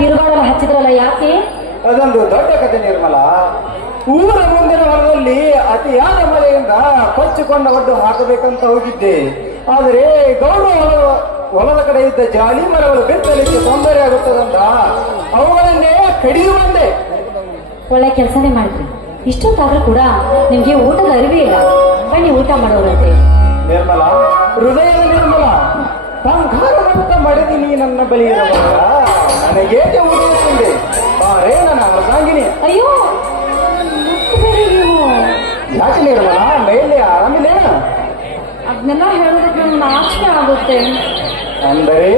ತಿರುಗಾಡಲು ಹಚ್ಚಿದ್ರಲ್ಲ, ಯಾಕೆ? ಅದೊಂದು ದೊಡ್ಡ ಕಥೆ ನಿರ್ಮಲ. ಊರ ಮುಂದಿನ ಹೊಲದಲ್ಲಿ ಅತಿಯಾದ ಮಳೆಯಿಂದ ಕೊಚ್ಚಿಕೊಂಡ ಒಡ್ಡು ಹಾಕಬೇಕಂತ ಹೋಗಿದ್ದೆ. ಆದರೆ ಗೌಡ ಹೊಲದ ಕಡೆ ಇದ್ದ ಜಾಲಿ ಮರಗಳು ಬಿತ್ತಲಿಕ್ಕೆ ತೊಂದರೆ ಆಗುತ್ತದಂತ ಅವುಗಳನ್ನೇ ಕಡಿದು ಬಂದೆ. ಒಳ್ಳೆ ಕೆಲಸನೇ ಮಾಡಿದ್ರಿ. ಇಷ್ಟೊತ್ತಾದ್ರೂ ಕೂಡ ನಿಮ್ಗೆ ಊಟದ ಅರಿವೇ ಇಲ್ಲ. ಬನ್ನಿ ಊಟ ಮಾಡೋರಂತೆ. ನಿರ್ಮಲ, ಹೃದಯದ ನಿರ್ಮಲ, ಸಂಘಾರದಂತ ಮಡದಿ ನನ್ನ ಬಳಿ ಇರುವಾಗ ನನಗೇಕೆ ಉಳಿಯುತ್ತದೆ? ಬಾರೇ ನನ್ನ ಅರ್ಧಾಂಗಿನಿ. ಅಯ್ಯೋ, ನೀವು ಯಾಕೆ ನಿರ್ಮಲ, ಮೇಲೆ ಆರಾಮಿಲ್ಲೇನ? ಅದನ್ನೆಲ್ಲ ಹೇಳೋದಕ್ಕೆ ನಮ್ಗೆ ನಾಚಿಕೆ ಆಗುತ್ತೆ. ಅಂದರೆ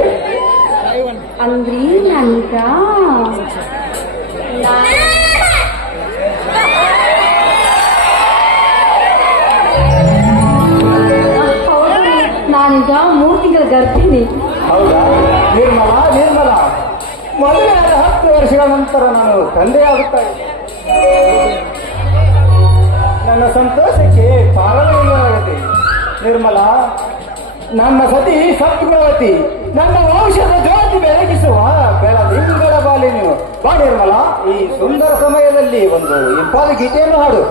ಅಂದ್ರಿ ನನಗ ನಾನೀಗ 3 ತಿಂಗಳ ಗರ್ಭಿಣಿ. ಹೌದಾ? ನಿರ್ಮಲ ನಿರ್ಮಲ, ಮದುವೆ 10 ವರ್ಷಗಳ ನಂತರ ನಾನು ತಂದೆಯಾಗುತ್ತಾ ಇದ್ದೆ. ನನ್ನ ಸಂತೋಷಕ್ಕೆ ಪಾರವೇ. ನಿರ್ಮಲ, ನನ್ನ ಸತಿ ಸದ್ಗುಣವತಿ, ನನ್ನ ವಂಶದ ಜ್ಯೋತಿ ಬೆಳಗಿಸುವ ಬೆಳದಿಂಗಳ ಬಾಲಿ ನೀನು. ಬಾ ನಿರ್ಮಲ, ಈ ಸುಂದರ ಸಮಯದಲ್ಲಿ ಒಂದು ಇಂಪಾದ ಗೀತೆಯನ್ನು ಹಾಡು.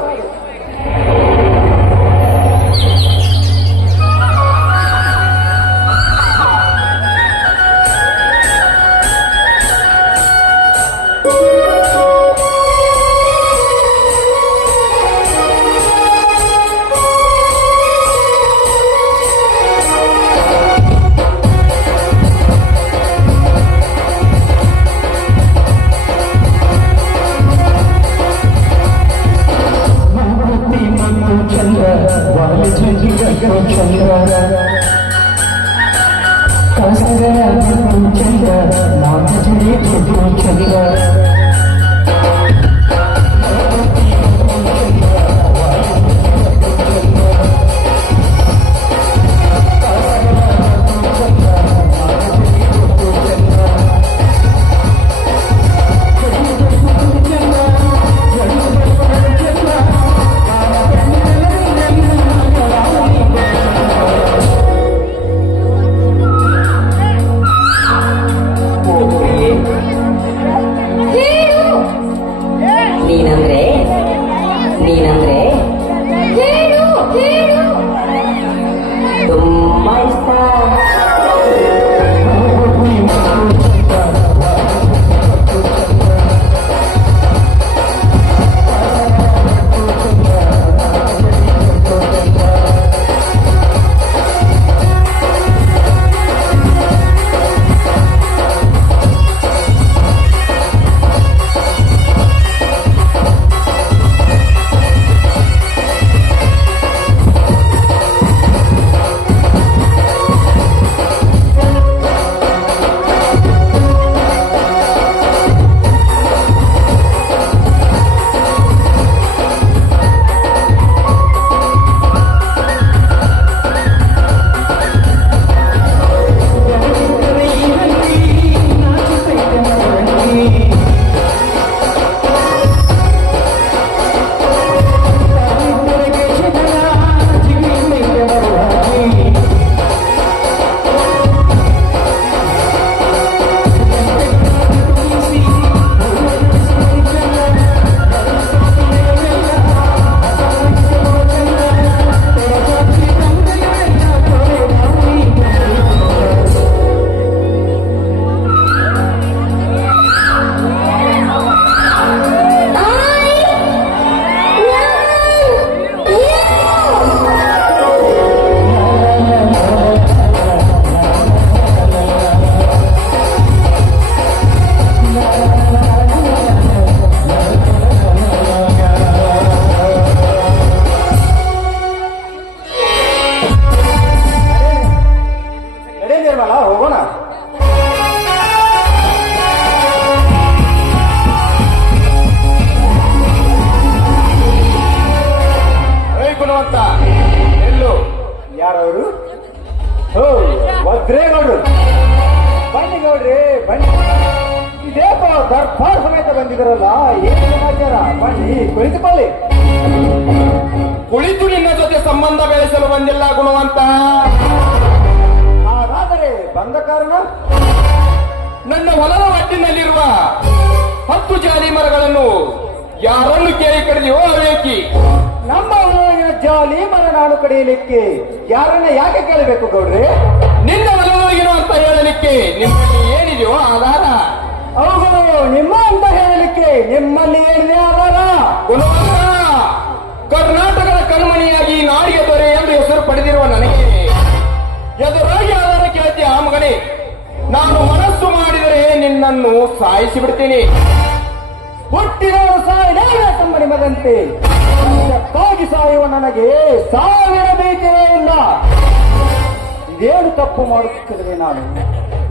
ವಜ್ರೇಗೌಡರು ಬನ್ನಿ ಗೌಡ್ರಿ ಬನ್ನಿ. ಇದೇಪ ದರ್ಬಾರ್ ಸಮೇತ ಬಂದಿದ್ದಾರಲ್ಲ, ಏನು ಸಮಾಚಾರ? ಬನ್ನಿ ಕುಳಿತುಕೊಳ್ಳಿ. ಕುಳಿತು ನಿನ್ನ ಜೊತೆ ಸಂಬಂಧ ಬೆಳೆಸಲು ಬಂದಿಲ್ಲ ಗುಣವಂತ. ಹಾಗಾದರೆ ಬಂದ ಕಾರಣ ನನ್ನ ಹೊಲದ ಒಟ್ಟಿನಲ್ಲಿರುವ 10 ಜಾಲಿ ಮರಗಳನ್ನು ಯಾರನ್ನು ಕೇಳಿ ಕಡಿದೆಯೋ ಅವೇಕಿ. ನಮ್ಮ ಹೊಲದೊಳಗಿನ ಜಾಲಿ ಮರ ನಾನು ಕಡಿಯಲಿಕ್ಕೆ ಯಾರನ್ನ ಯಾಕೆ ಕೇಳಬೇಕು ಗೌಡ್ರೆ? ನಿನ್ನ ಹೊಲದೊಳಗಿನ ಅಂತ ಹೇಳಲಿಕ್ಕೆ ನಿಮ್ಮಲ್ಲಿ ಏನಿದೆಯೋ ಆಧಾರ? ಅವುಗಳು ನಿಮ್ಮ ಅಂತ ಹೇಳಲಿಕ್ಕೆ ನಿಮ್ಮಲ್ಲಿ ಏನಿದೆ ಆಧಾರ? ಗುಣವಂತ, ಕರ್ನಾಟಕದ ಕಣ್ಮಣಿಯಾಗಿ ನಾಡಿಗೆ ದೊರೆ ಎಂದು ಹೆಸರು ಪಡೆದಿರುವ ನನಗೆ ಎದುರಾಗಿ ಆಧಾರ ಕೇಳ್ತೀಯ ಆ ಮಗನೇ? ನಾನು ಮನಸ್ಸು ಮಾಡಿದರೆ ನಿನ್ನನ್ನು ಸಾಯಿಸಿ ಬಿಡ್ತೀನಿ. ಹುಟ್ಟಿದವರು ಸಾಯಲೇಬೇಕೆಂಬ ನಿಮದಂತೆ ಸತ್ಯಕ್ಕಾಗಿ ಸಾಯುವ ನನಗೆ ಸಾವಿರ ಬೇಕೇ ಇಲ್ಲ. ಇದೇನು ತಪ್ಪು ಮಾಡುತ್ತಿರುವೆ ನಾನು?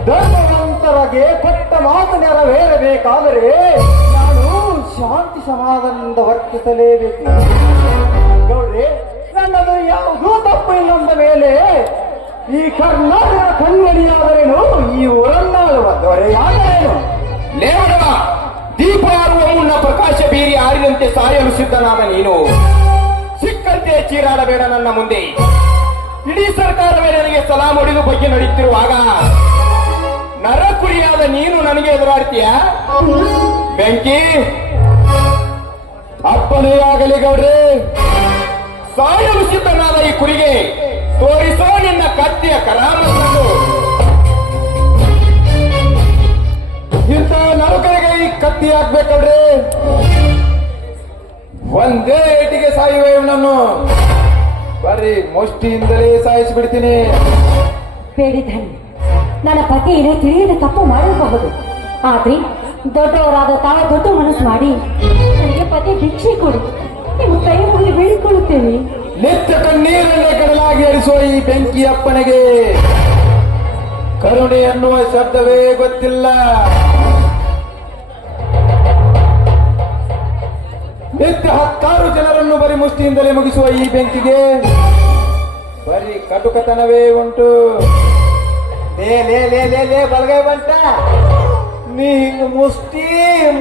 ಧರ್ಮವಂತರಿಗೆ ಕೊಟ್ಟ ಮಾತು ನೆರವೇರಬೇಕಾದರೆ ನಾನು ಶಾಂತಿ ಸಮಾಧಾನದಿಂದ ವರ್ತಿಸಲೇಬೇಕು. ಗೌಡ್ರೆ, ನನ್ನದು ಯಾವುದೂ ತಪ್ಪು ಇಲ್ಲಂದ ಮೇಲೆ ಈ ಕರ್ನಾಟಕ ಕಣ್ಮಣಿಯಾದರೇನು, ಈ ಊರನ್ನಾಳುವ ದೊರೆಯಾದರೇನು? ಲೇವಡವ, ದೀಪ ಆರುವ ಮುನ್ನ ಪ್ರಕಾಶ ಬೀರಿ ಆರಿದಂತೆ ಸಾಯಲು ಸಿದ್ಧನಾದ ನೀನು ಸಿಕ್ಕಂತೆ ಚೀರಾಡಬೇಡ ನನ್ನ ಮುಂದೆ. ಇಡೀ ಸರ್ಕಾರವೇ ನನಗೆ ಸಲಾಂ ಹೊಡೆದು ಬಗ್ಗೆ ನಡೆಯುತ್ತಿರುವಾಗ ನರಕುರಿಯಾದ ನೀನು ನನಗೆ ಎದುರಾಡ್ತೀಯ? ಬೆಂಕಿ ಅಪ್ಪನೇ ಆಗಲಿ ಗೌಡ್ರೆ, ಸಾಯಲು ಸಿದ್ಧನಾದ ಈ ಕುರಿಗೆ ತೋರಿಸೋ ನಿನ್ನ ಕತ್ತಿಯ ಕರಾಮತ್ತನ್ನು. ಇಂಥ ನರಕರಿಗೆ ಈ ಕತ್ತಿ ಹಾಕ್ಬೇಕಲ್ರಿ? ಒಂದೇ ಏಟಿಗೆ ಸಾಯುವೆ ಇವನನ್ನು. ಬರ್ರಿ, ಮುಷ್ಟಿಯಿಂದಲೇ ಸಾಯಿಸಿಬಿಡ್ತೀನಿ. ಬೇಡಿದ್ದಾನೆ. ನನ್ನ ಪತಿ ಏನೋ ತಿಳಿಯದೆ ತಪ್ಪು ಮಾಡಿರಬಹುದು, ಆದ್ರೆ ದೊಡ್ಡವರಾದ ತಾವು ದೊಡ್ಡ ಮನಸ್ಸು ಮಾಡಿ ನನಗೆ ಪತಿ ಭಿಕ್ಷೆ ಕೊಡಿ, ನಿಮ್ಮ ಕೈ ಮುಗಿದು ಬೇಡಿಕೊಳ್ಳುತ್ತೇನೆ. ನಿತ್ಯ ಕಣ್ಣೀರನ್ನೇ ಕಡಲಾಗಿ ಹರಿಸುವ ಈ ಬೆಂಕಿ ಅಪ್ಪನಿಗೆ ಕರುಣೆ ಎನ್ನುವ ಶಬ್ದವೇ ಗೊತ್ತಿಲ್ಲ. ನಿತ್ಯ 10 ಜನರನ್ನು ಬರೀ ಮುಷ್ಟಿಯಿಂದಲೇ ಮುಗಿಸುವ ಈ ಬೆಂಕಿಗೆ ಬರೀ ಕಟುಕತನವೇ ಉಂಟು. ಲೇ ಲೇ ಲೇ ಲೇ ಲೇ ಬಲಗೈ ಬಂಟ, ನೀ ಹಿಂಗ ಮುಷ್ಟಿ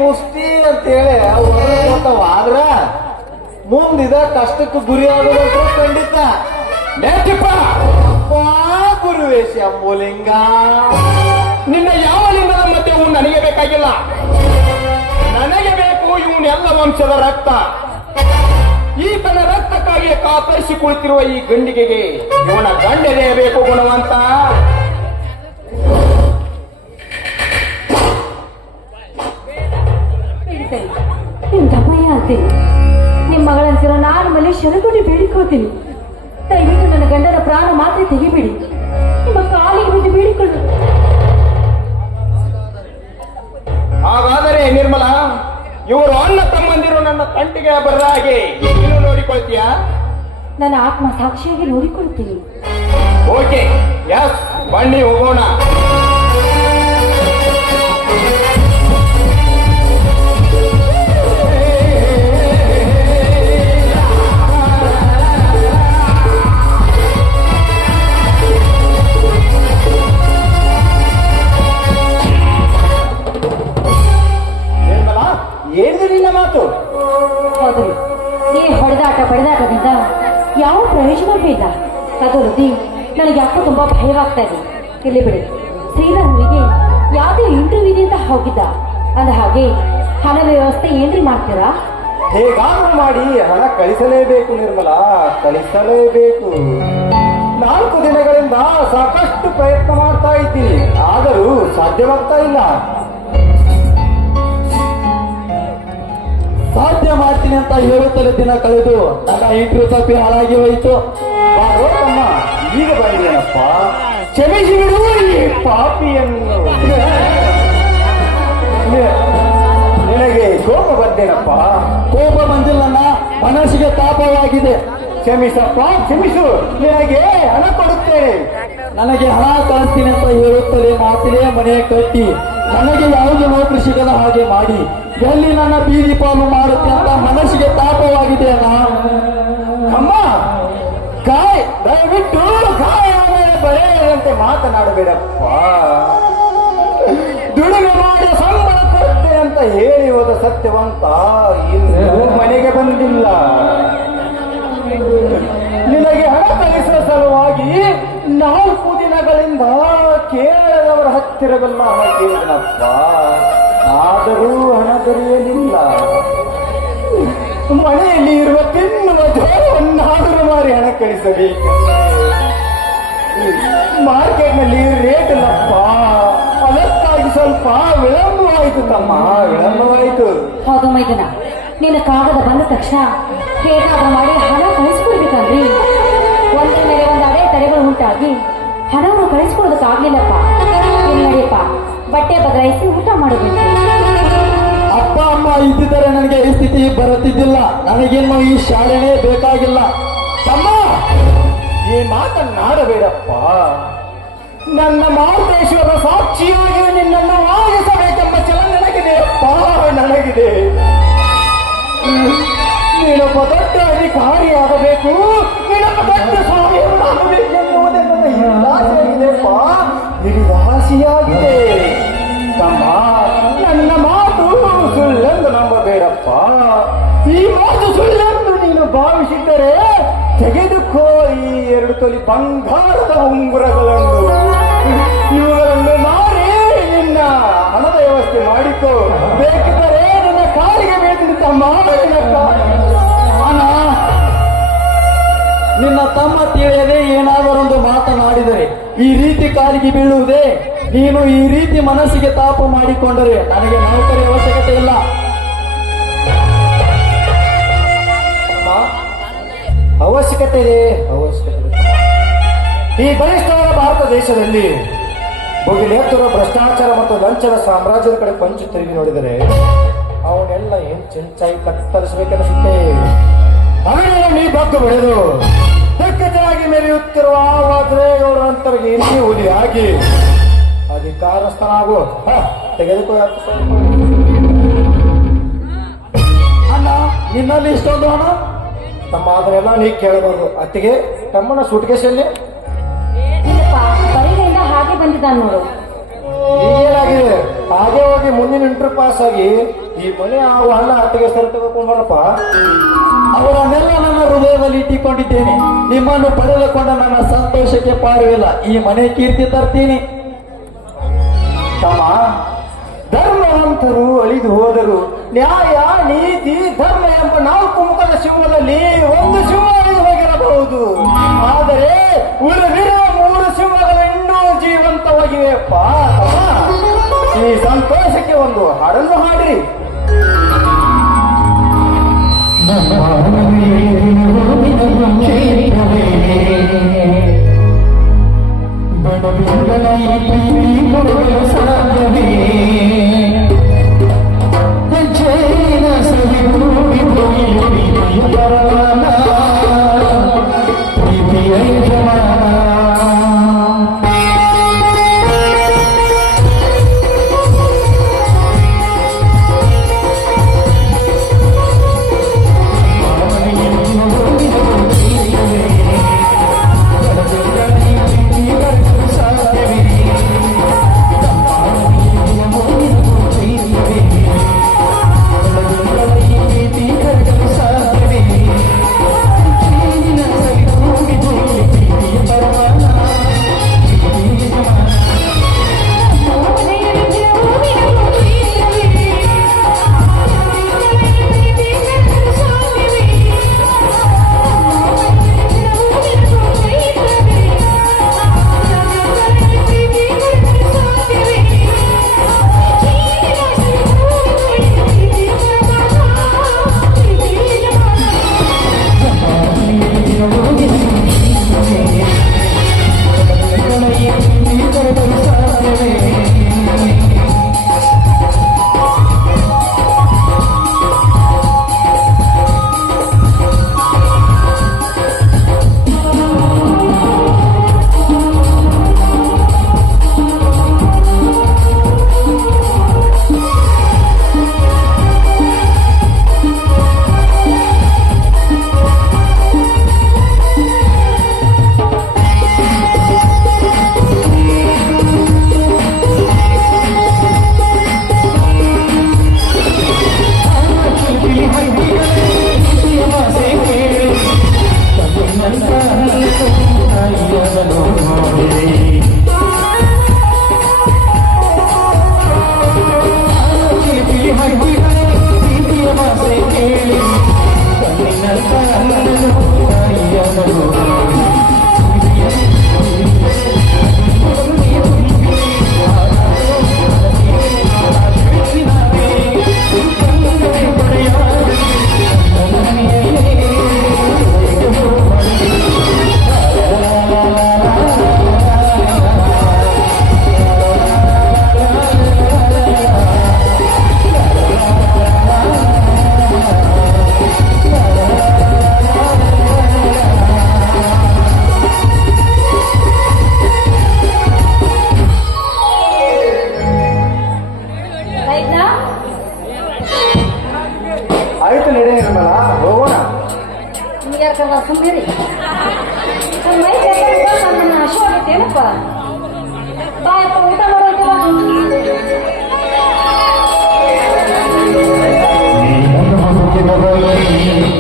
ಮುಷ್ಟಿ ಅಂತೇಳಿ ಆದ್ರ ಮುಂದಿದ ಕಷ್ಟಕ್ಕೆ ಗುರಿ ಆಗೋದಂತೂ ಖಂಡಿತ. ನೇತಿಪ್ಪ, ಗುರುವೇಶ ಅಂಬೋಲಿಂಗ, ನಿನ್ನ ಯಾವ ಲಿಂಗದ ಮಧ್ಯವು ನನಗೆ ಬೇಕಾಗಿಲ್ಲ. ನನಗೆ ಬೇಕು ಇವನೆಲ್ಲ ವಂಶದ ರಕ್ತ. ಈತನ ರಕ್ತಕ್ಕಾಗಿ ಕಾತರಿಸಿ ಕುಳಿತಿರುವ ಈ ಗಂಡಿಗೆಗೆ ಇವನ ಗಂಡೆದೇ ಬೇಕು ಗುಣವಂತ. ನಿಮ್ ದಮ್ಮಯ್ಯ ಅಂತೀನಿ, ನಿಮ್ ಮಗಳಂತಿರೋ ನಾನು ಮನೆ ಶರಗುಡಿ ಬೇಡಿಕೊಳ್ತೀನಿ. ದಯವಿಟ್ಟು ನನ್ನ ಗಂಡನ ಪ್ರಾಣ ಮಾತ್ರ ತೆಗಿಬಿಡಿ, ನಿಮ್ಮ ಕಾಲಿಗೆ ಬಿದ್ದು ಬೇಡಿಕೊಳ್ಳು. ಹಾಗಾದರೆ ನಿರ್ಮಲ, ಇವರು ಅಣ್ಣ ತಮ್ಮಂದಿರು ನನ್ನ ತಂಟಿಗೆ ಬರದ ಹಾಗೆ ನೀನು ನೋಡಿಕೊಳ್ತೀಯ? ನನ್ನ ಆತ್ಮ ಸಾಕ್ಷಿಯಾಗಿ ನೋಡಿಕೊಳ್ತೀನಿ. ಓಕೆ, ಎಸ್, ಬನ್ನಿ ಹೋಗೋಣ. ಏನಿದೆ ನಿನ್ನ ಮಾತು? ಹೌದು, ಈ ಹೊಡೆದಾಟ ಬಡಿದಾಟದಿಂದ ಯಾವ ಪ್ರಯೋಜನವೂ ಇಲ್ಲ. ಅದರದ್ದು ನನಗೆ ಯಾಕೋ ತುಂಬಾ ಭಯವಾಗ್ತಾ ಇದೆ. ಇಲ್ಲಿ ಬಿಡಿ, ಶ್ರೀರಾಮನಿಗೆ ಯಾವುದೇ ಇಂಟರ್ವ್ಯೂ ಅಂತ ಹೋಗಿದ್ದ. ಅಂದ ಹಾಗೆ ಹಣ ವ್ಯವಸ್ಥೆ ಏನ್ರಿ ಮಾಡ್ತೀರಾ? ಹೇಗಾದ್ರೂ ಮಾಡಿ ಹಣ ಕಳಿಸಲೇಬೇಕು ನಿರ್ಮಲ, ಕಳಿಸಲೇಬೇಕು. 4 ದಿನಗಳಿಂದ ಸಾಕಷ್ಟು ಪ್ರಯತ್ನ ಮಾಡ್ತಾ ಇದ್ದೀನಿ, ಆದರೂ ಸಾಧ್ಯವಾಗ್ತಾ ಇಲ್ಲ. ಸಾಧ್ಯ ಮಾಡ್ತೀನಿ ಅಂತ ಹೇಳುತ್ತಲೇ ದಿನ ಕಳೆದು ನನ್ನ ಇಂಟ್ರ್ಯೂ ತಪ್ಪಿ ಹಾಳಾಗಿ ಹೋಯಿತು. ಬಾರೋ ತಮ್ಮ, ಈಗ ಬಂದೇನಪ್ಪ, ಕ್ಷಮಿಸಿ ಬಿಡು ಈ ಪಾಪಿಯನ್ನು. ನಿನಗೆ ಕೋಪ ಬಂದೇನಪ್ಪ? ಕೋಪ ಬಂದಿಲ್ಲ, ಮನಸ್ಸಿಗೆ ತಾಪವಾಗಿದೆ. ಕ್ಷಮಿಸಪ್ಪ, ಕ್ಷಮಿಸು, ನಿನಗೆ ಹಣ ಕೊಡುತ್ತೇನೆ. ನನಗೆ ಹಣ ಕಳಿಸ್ತೀನಿ ಅಂತ ಹೇಳುತ್ತಲೇ ಮಾತಿಲೇ ಮನೆ ಕಟ್ಟಿ ನನಗೆ ಯಾವುದೇ ನೌಕರಿ ಸಿಗದ ಹಾಗೆ ಮಾಡಿ ಎಲ್ಲಿ ನನ್ನ ಬೀದಿ ಪಾಲು ಮಾಡುತ್ತೆ ಅಂತ ಮನಸ್ಸಿಗೆ ತಾಪವಾಗಿದೆ. ಅಮ್ಮ, ದಯವಿಟ್ಟು ಕಾಯ ಮೇಲೆ ಬರೆಯದಂತೆ ಮಾತನಾಡಬೇಡಪ್ಪ. ದುಡಿಮೆ ಮಾಡಿ ಸಂಬಳ ಕೊಡ್ತೇನೆ ಅಂತ ಹೇಳಿ ಹೋದ ಸತ್ಯವಂತ ಇನ್ನೂ ಮನೆಗೆ ಬಂದಿಲ್ಲ. ನಿನಗೆ ಹಣ ಕಳಿಸುವ ಸಲುವಾಗಿ 4 ದಿನಗಳಿಂದ ಕೇರಳದವರ ಹತ್ತಿರವೆಲ್ಲ ಹಣ ಕೇಳಿದನಪ್ಪ, ಆದರೂ ಹಣ ದೊರೆಯಲಿಲ್ಲ. ಮನೆಯಲ್ಲಿ ಇರುವ ತಿನ್ನುವ ಜೋಳವನ್ನಾದರೂ ಮಾರಿ ಹಣ ಕಳಿಸಬೇಕು. ಮಾರ್ಕೆಟ್ನಲ್ಲಿ ರೇಟ್ ಇಲ್ಲಪ್ಪ, ಅದಕ್ಕಾಗಿ ಸ್ವಲ್ಪ ವಿಳಂಬವಾಯಿತು ತಮ್ಮ, ವಿಳಂಬವಾಯಿತು. ಹೌದು ಮೈದನ, ನಿನ್ನ ಕಾಗದ ಬಂದ ತಕ್ಷಣ ಹೇಗಾದ್ರೂ ಮಾಡಿ ಹಣ ಕಳಿಸ್ಕೊಡ್ಬೇಕಂದ್ರಿ. ಒಂದ್ರ ಮೇಲೆ ಒಂದು ಅದೇ ತಡೆಗಳು ಉಂಟಾಗಿ ಹಣವನ್ನು ಕಳಿಸ್ಕೊಡೋದಕ್ಕಾಗ್ಲಿಲ್ಲಪ್ಪ. ಏನ್ ನಡೆಯಪ್ಪ, ಬಟ್ಟೆ ಬದಲಾಯಿಸಿ ಊಟ ಮಾಡಬೇಕು. ಅಪ್ಪ ಅಮ್ಮ ಇದ್ದಿದ್ದರೆ ನನಗೆ ಈ ಸ್ಥಿತಿ ಬರುತ್ತಿದ್ದಿಲ್ಲ. ನನಗಿನ್ನು ಈ ಶಾಲೆನೇ ಬೇಕಾಗಿಲ್ಲ. ತಮ್ಮ, ಈ ಮಾತನ್ನಾಡಬೇಡಪ್ಪ. ನನ್ನ ಮಾರುತೇಶ್ವರ ಸಾಕ್ಷಿಯಾಗಿ ನಿನ್ನನ್ನು ವಾಗಿಸಬೇಕೆಂಬ ಛಲ ನನಗಿದೆ ಅಪ್ಪ, ನನಗಿದೆ. ನೀನೊಬ್ಬ ದೊಡ್ಡ ಅಧಿಕಾರಿಯಾಗಬೇಕು, ನೀನೊಬ್ಬ ದೊಡ್ಡ ಸ್ವಾಮಿಯಾಗಬೇಕೆನ್ನುವುದೇ ನನ್ನ ಹಿರಿದಾಸೆಯಾಗಿದೆಪ್ಪ, ಹಿರಿದಾಸಿಯಾಗಿದೆ. ತಮ್ಮ, ನನ್ನ ಮಾತು ಸುಳ್ಳೆಂದು ನಂಬಬೇಡಪ್ಪ. ಈ ಮಾತು ಸುಳ್ಳೆಂದು ನೀನು ಭಾವಿಸಿದ್ದರೆ ತೆಗೆದುಕೋ ಈ 2 ತೊಲಿ ಬಂಗಾರದ ಉಂಗುರಗಳನ್ನು. ಇವುಗಳನ್ನು ಮಾರಿ ನಿನ್ನ ಹಣದ ವ್ಯವಸ್ಥೆ ಮಾಡಿಕೋ. ಬೇಕಿದ್ದರೆ ನಿನ್ನ ಕಾಲಿಗೆ ಬೇಕಿದ್ದ ತಮ್ಮ, ಅಣ್ಣ, ನಿನ್ನ ತಮ್ಮ ತಿಳಿಯದೆ ಏನಾದರೊಂದು ಮಾತನಾಡಿದರೆ ಈ ರೀತಿ ಕಾಲಿಗೆ ಬೀಳುವುದೇ? ನೀನು ಈ ರೀತಿ ಮನಸ್ಸಿಗೆ ತಾಪ ಮಾಡಿಕೊಂಡರೆ ನನಗೆ ನೌಕರಿ ಅವಶ್ಯಕತೆ ಇಲ್ಲ. ಅವಶ್ಯಕತೆ ಇದೆ, ಅವಶ್ಯಕತೆ ಇದೆ. ಈ ಬಲಿಷ್ಠವಾದ ಭಾರತ ದೇಶದಲ್ಲಿ ಭೋಗಿಲೇತುರ ಭ್ರಷ್ಟಾಚಾರ ಮತ್ತು ಲಂಚದ ಸಾಮ್ರಾಜ್ಯದ ಕಡೆ ಪಂಚು ತಿರುಗಿ ನೋಡಿದರೆ ಅವನ್ನೆಲ್ಲ ಏನ್ ಚೆಂಚಾಗಿ ಕತ್ತರಿಸಬೇಕನ್ನಿಸುತ್ತೆ. ಅವನೆಲ್ಲ ನೀ ಬಗ್ಗು ಬೆಳೆದು ದಿಗ್ಗಜರಾಗಿ ಮೆರೆಯುತ್ತಿರುವ ವಜ್ರೇಗೌಡರಂತರಿಗೆ ಇಲ್ಲಿ ಹುಲಿಯಾಗಿ ಅಧಿಕಾರಸ್ಥನಾಗು. ತೆಗೆದುಕೋ. ಅಣ್ಣ, ನಿನ್ನಲ್ಲಿ ಇಷ್ಟೊಂದು ಹಣ? ತಮ್ಮ, ಅದನ್ನೆಲ್ಲ ನೀ ಕೇಳಬಹುದು. ಅತ್ತಿಗೆ, ತಮ್ಮನ ಸೂಟ್ಕೇಸಲ್ಲಿ ಇಲ್ಲಪ್ಪ, ಬರೀದಿಂದ ಹಾಗೆ ಬಂದಿದ್ದಾನೆ ನೋಡು. ಈಗೇನಾಗಿದೆ? ಹಾಗೆ ಹೋಗಿ ಮುಂದಿನ ಇಂಟರ್ ಪಾಸ್ ಆಗಿ ಈ ಮನೆ ಆ ಹಣ ಅತ್ತಿಗೆ ಸರಿ ತಗೊಂಡ್ಬರಪ್ಪ. ಅವರನ್ನೆಲ್ಲ ನನ್ನ ಹೃದಯದಲ್ಲಿ ಇಟ್ಟಿಕೊಂಡಿದ್ದೇನೆ. ನಿಮ್ಮನ್ನು ಪಡೆದುಕೊಂಡ ನನ್ನ ಸಂತೋಷಕ್ಕೆ ಪಾರವಿಲ್ಲ. ಈ ಮನೆ ಕೀರ್ತಿ ತರ್ತೀನಿ. ತಮ್ಮ, ಧರ್ಮವಂತರು ಅಳಿದು ಹೋದರು. ನ್ಯಾಯ, ನೀತಿ, ಧರ್ಮ ಎಂಬ 4 ಮುಖದ ಸಿಂಹದಲ್ಲಿ ಒಂದು ಸಿಂಹ ಅಳಿದು ಹೋಗಿರಬಹುದು. ಆದರೆ ಉಳಿದಿರುವ 3 ಸಿಂಹಗಳು ಇನ್ನೂ ಜೀವಂತವಾಗಿವೆಯಪ್ಪ. ಈ ಸಂತೋಷಕ್ಕೆ ಒಂದು ಹಾಡನ್ನು ಹಾಡಿರಿ. ಆಯ್ತು ನಡೆ ನಿರ್ಮಲ, ಹೋಗೋಣ. ನಿಮ್ಗೆ ಯಾರು ಕರ್ದ ಸುಮ್ಮನೆ ನನ್ನ ಮೈ ಬೇಕಾದ್ರೆ ನನ್ನ ಹಸು ಆಗೈತೇನಪ್ಪ. ಬಾಯಪ್ಪ ಊಟ ಮಾಡೋದಿಲ್ಲ. ನೀ ನನ್ನ ಮನಸ್ಸಿಗೆ ಬರಲಿ.